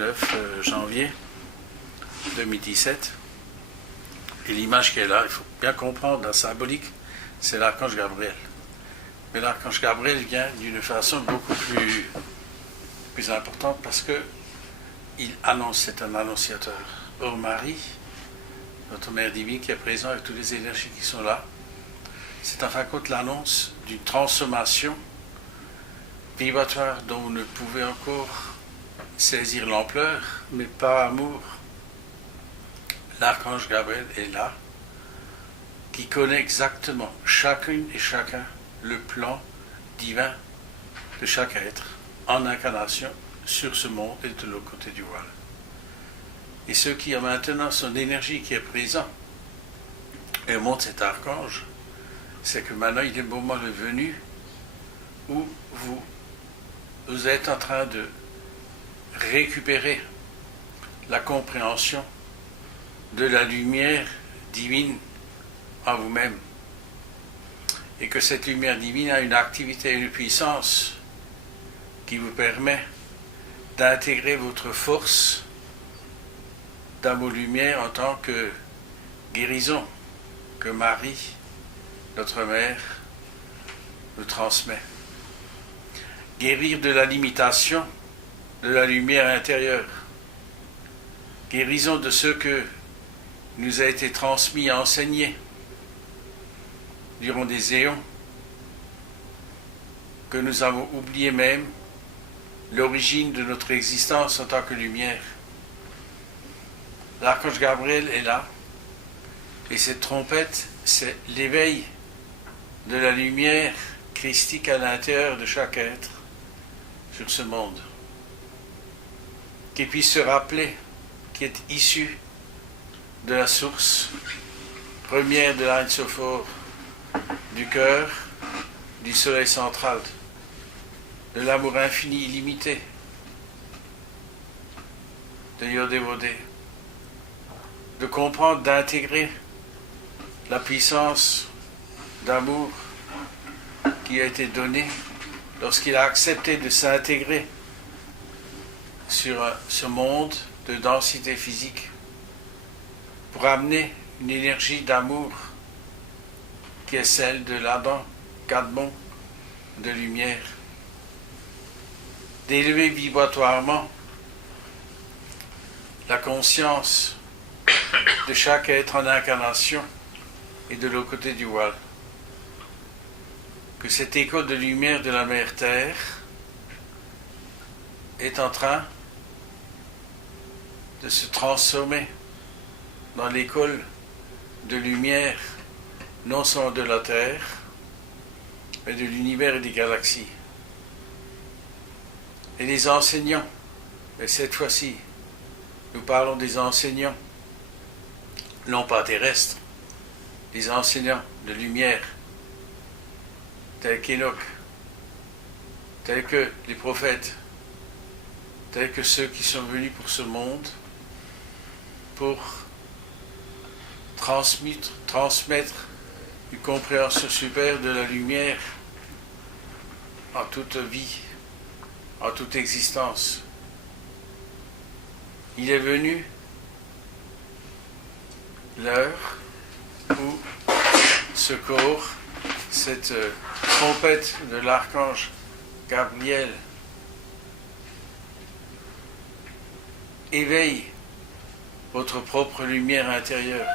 9 janvier 2017. Et l'image qui est là, il faut bien comprendre, la symbolique, c'est l'archange Gabriel. Mais l'archange Gabriel vient d'une façon beaucoup plus importante parce que il annonce, c'est un annonciateur. Or Marie, notre Mère divine qui est présente avec toutes les énergies qui sont là, c'est en fin de compte l'annonce d'une transformation vibratoire dont vous ne pouvez encore saisir l'ampleur, mais par amour. L'archange Gabriel est là, qui connaît exactement chacune et chacun le plan divin de chaque être en incarnation sur ce monde et de l'autre côté du voile. Et ce qui a maintenant son énergie qui est présent et montre cet archange, c'est que maintenant il est le moment venu où vous êtes en train de récupérer la compréhension de la lumière divine en vous-même. Et que cette lumière divine a une activité et une puissance qui vous permet d'intégrer votre force d'amour-lumière en tant que guérison que Marie, notre Mère, nous transmet. Guérir de la limitation de la lumière intérieure. Guérison de ce que nous a été transmis, enseigné durant des éons, que nous avons oublié même l'origine de notre existence en tant que lumière. L'archange Gabriel est là, et cette trompette, c'est l'éveil de la lumière christique à l'intérieur de chaque être sur ce monde. Qu'il puisse se rappeler qu'il est issu de la source première de l'Ain Sophor, du cœur, du soleil central, de l'amour infini illimité, de Yodé-Vodé, de comprendre, d'intégrer la puissance d'amour qui a été donnée lorsqu'il a accepté de s'intégrer sur ce monde de densité physique pour amener une énergie d'amour qui est celle de l'Adam, Cadmon, de lumière, d'élever vibratoirement la conscience de chaque être en incarnation et de l'autre côté du voile. Que cet écho de lumière de la Mère Terre est en train de se transformer dans l'école de lumière, non seulement de la Terre, mais de l'univers et des galaxies. Et les enseignants, et cette fois-ci, nous parlons des enseignants, non pas terrestres, des enseignants de lumière, tels qu'Enoch, tels que les prophètes, tels que ceux qui sont venus pour ce monde, pour transmettre une compréhension supérieure de la lumière en toute vie, en toute existence. Il est venu l'heure où ce corps, cette trompette de l'archange Gabriel éveille votre propre lumière intérieure,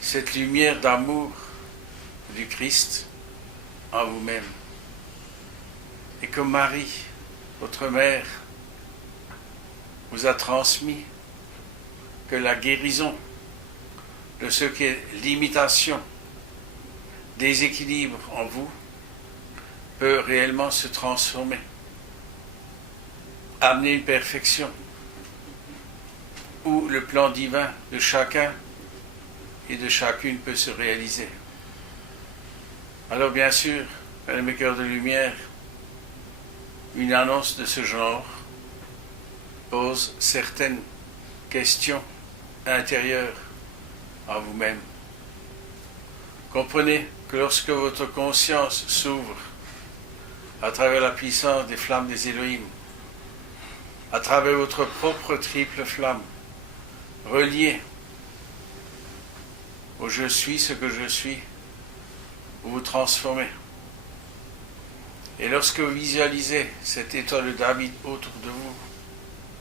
cette lumière d'amour du Christ en vous-même. Et que Marie, votre mère, vous a transmis que la guérison de ce qui est limitation, déséquilibre en vous, peut réellement se transformer, amener une perfection où le plan divin de chacun et de chacune peut se réaliser. Alors bien sûr, mesdames et cœurs de lumière, une annonce de ce genre pose certaines questions intérieures en vous-même. Comprenez que lorsque votre conscience s'ouvre à travers la puissance des flammes des Elohim à travers votre propre triple flamme, reliée au je suis ce que je suis, vous vous transformez. Et lorsque vous visualisez cette étoile de David autour de vous,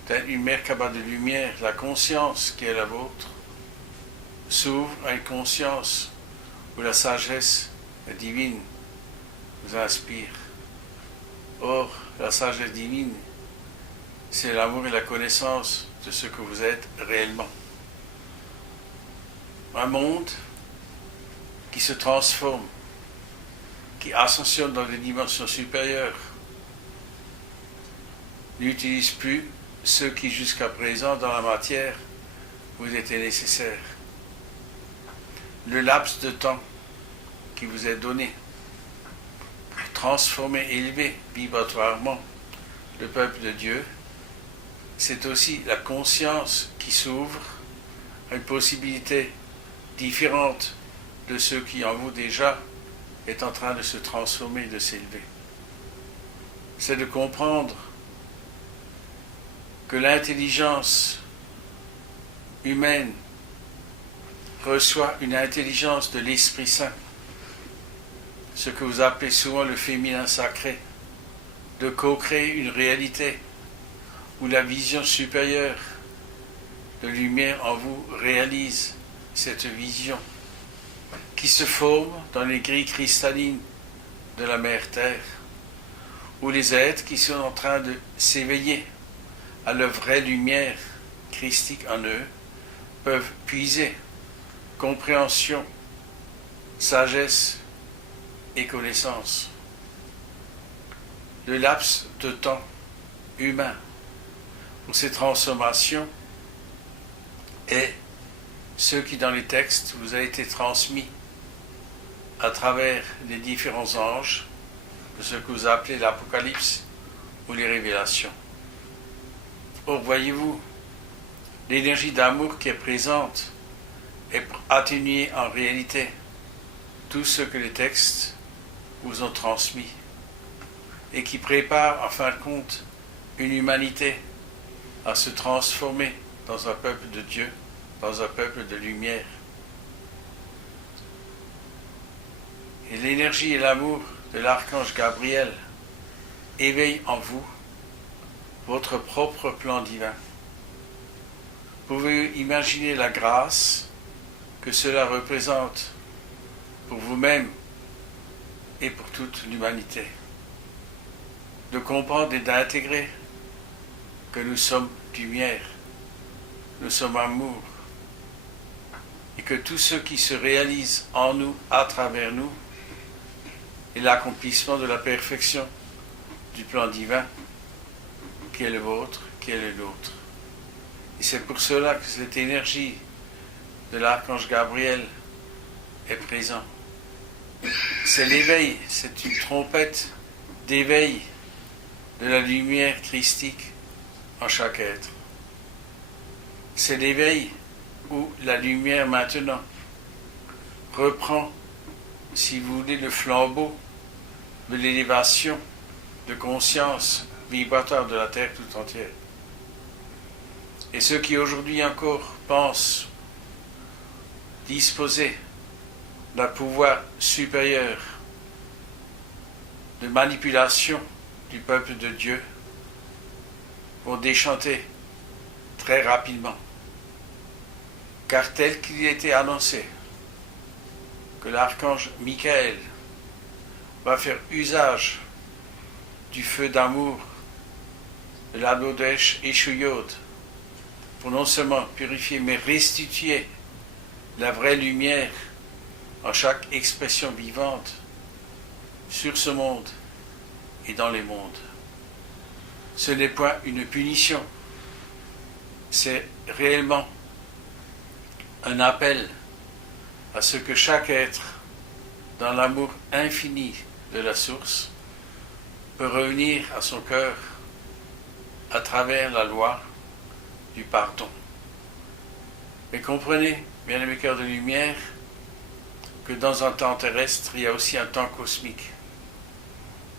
telle une Merkaba de lumière, la conscience qui est la vôtre s'ouvre à une conscience où la sagesse divine vous inspire. Or, la sagesse divine, c'est l'amour et la connaissance de ce que vous êtes réellement. Un monde qui se transforme, qui ascensionne dans des dimensions supérieures, n'utilise plus ce qui jusqu'à présent dans la matière vous était nécessaire. Le laps de temps qui vous est donné pour transformer, élever vibratoirement le peuple de Dieu, c'est aussi la conscience qui s'ouvre à une possibilité différente de ce qui en vous déjà est en train de se transformer, de s'élever. C'est de comprendre que l'intelligence humaine reçoit une intelligence de l'Esprit Saint, ce que vous appelez souvent le féminin sacré, de co-créer une réalité où la vision supérieure de lumière en vous réalise cette vision qui se forme dans les grilles cristallines de la mère Terre, où les êtres qui sont en train de s'éveiller à la vraie lumière christique en eux peuvent puiser compréhension, sagesse et connaissance. Le laps de temps humain pour ces transformations est ce qui dans les textes vous a été transmis à travers les différents anges de ce que vous appelez l'Apocalypse ou les révélations. Or, voyez-vous, l'énergie d'amour qui est présente est pour atténuer en réalité tout ce que les textes vous ont transmis et qui prépare en fin de compte une humanité à se transformer dans un peuple de Dieu, dans un peuple de lumière. Et l'énergie et l'amour de l'archange Gabriel éveillent en vous votre propre plan divin. Vous pouvez imaginer la grâce que cela représente pour vous-même et pour toute l'humanité. De comprendre et d'intégrer que nous sommes lumière, nous sommes amour, et que tout ce qui se réalise en nous, à travers nous, est l'accomplissement de la perfection du plan divin qui est le vôtre, qui est le nôtre. Et c'est pour cela que cette énergie de l'archange Gabriel est présente. C'est l'éveil, c'est une trompette d'éveil de la lumière christique en chaque être. C'est l'éveil où la lumière maintenant reprend, si vous voulez, le flambeau de l'élévation de conscience vibratoire de la Terre tout entière. Et ceux qui aujourd'hui encore pensent disposer d'un pouvoir supérieur de manipulation du peuple de Dieu vont déchanter très rapidement. Car tel qu'il a été annoncé que l'archange Michael va faire usage du feu d'amour de l'Abodesh Eshuyod pour non seulement purifier mais restituer la vraie lumière en chaque expression vivante sur ce monde et dans les mondes. Ce n'est point une punition, c'est réellement un appel à ce que chaque être, dans l'amour infini de la source, peut revenir à son cœur à travers la loi du pardon. Mais comprenez, bien-aimés cœurs de lumière, que dans un temps terrestre, il y a aussi un temps cosmique.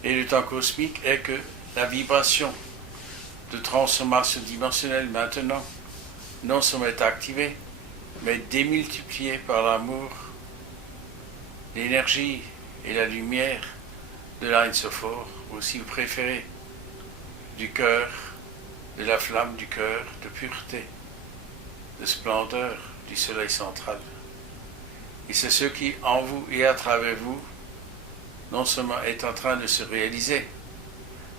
Et le temps cosmique est que la vibration de transformation dimensionnelle maintenant non seulement est activé, mais démultiplié par l'amour, l'énergie et la lumière de l'Ain Sophor, ou si vous préférez, du cœur, de la flamme du cœur, de pureté, de splendeur du soleil central. Et c'est ce qui, en vous et à travers vous, non seulement est en train de se réaliser,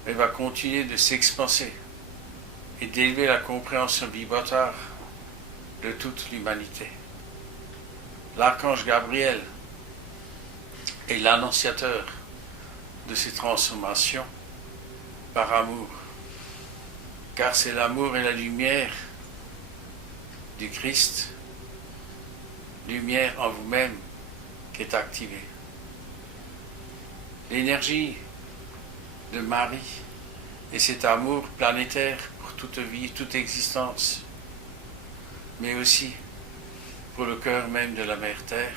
mais va continuer de s'expanser et d'élever la compréhension vibratoire de toute l'humanité. L'archange Gabriel est l'annonciateur de ces transformations par amour, car c'est l'amour et la lumière du Christ, lumière en vous-même, qui est activée. L'énergie de Marie et cet amour planétaire pour toute vie, toute existence, mais aussi pour le cœur même de la Mère Terre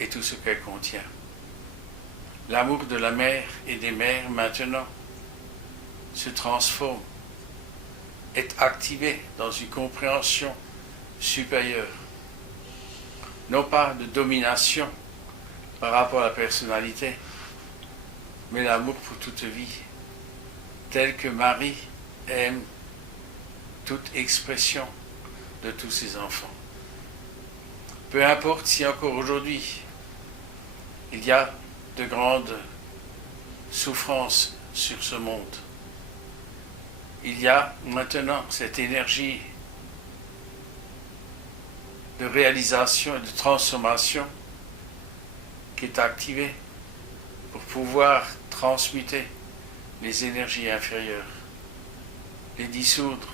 et tout ce qu'elle contient. L'amour de la mère et des mères maintenant se transforme, est activé dans une compréhension supérieure. Non pas de domination par rapport à la personnalité, mais l'amour pour toute vie, tel que Marie aime toute expression de tous ses enfants. Peu importe si encore aujourd'hui il y a de grandes souffrances sur ce monde, il y a maintenant cette énergie de réalisation et de transformation qui est activée pour pouvoir transmuter les énergies inférieures, les dissoudre,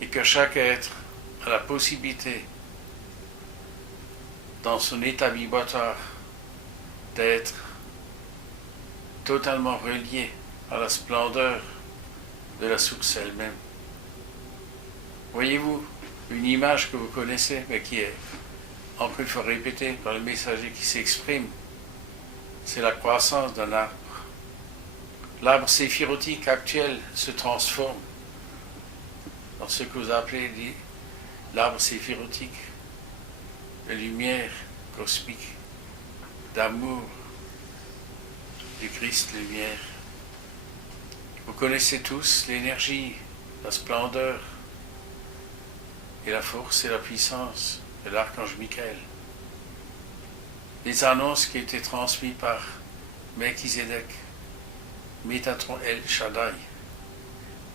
et que chaque être a la possibilité, dans son état vibratoire, d'être totalement relié à la splendeur de la source elle-même. Voyez-vous, une image que vous connaissez, mais qui est encore une fois répétée par le messager qui s'exprime, c'est la croissance d'un arbre. L'arbre séphirotique actuel se transforme dans ce que vous appelez l'arbre séphirotique, de lumière cosmique, d'amour du Christ lumière. Vous connaissez tous l'énergie, la splendeur et la force et la puissance de l'archange Michael. Les annonces qui étaient transmises par Melchizedek, Métatron El Shaddai,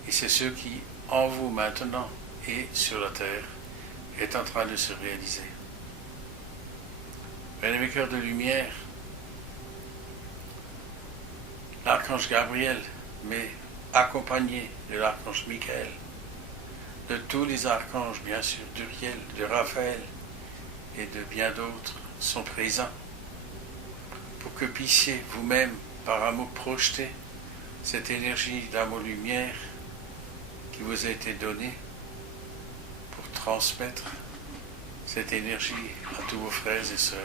et c'est ce qui, en vous maintenant et sur la terre, est en train de se réaliser. Bien-aimés cœurs de lumière, l'archange Gabriel, mais accompagné de l'archange Michael, de tous les archanges, bien sûr, d'Uriel, de Raphaël et de bien d'autres, sont présents pour que puissiez vous-même, par amour, projeter cette énergie d'amour-lumière qui vous a été donnée pour transmettre cette énergie à tous vos frères et sœurs,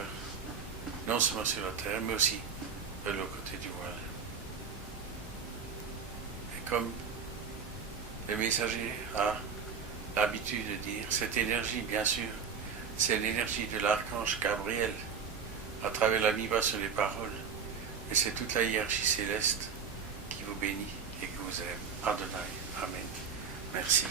non seulement sur la terre, mais aussi de l'autre côté du voile. Et comme le messager a l'habitude de dire, cette énergie, bien sûr, c'est l'énergie de l'archange Gabriel, à travers la vibration des paroles, et c'est toute la hiérarchie céleste qui vous bénit et qui vous aime. Adonai. Amen. Merci.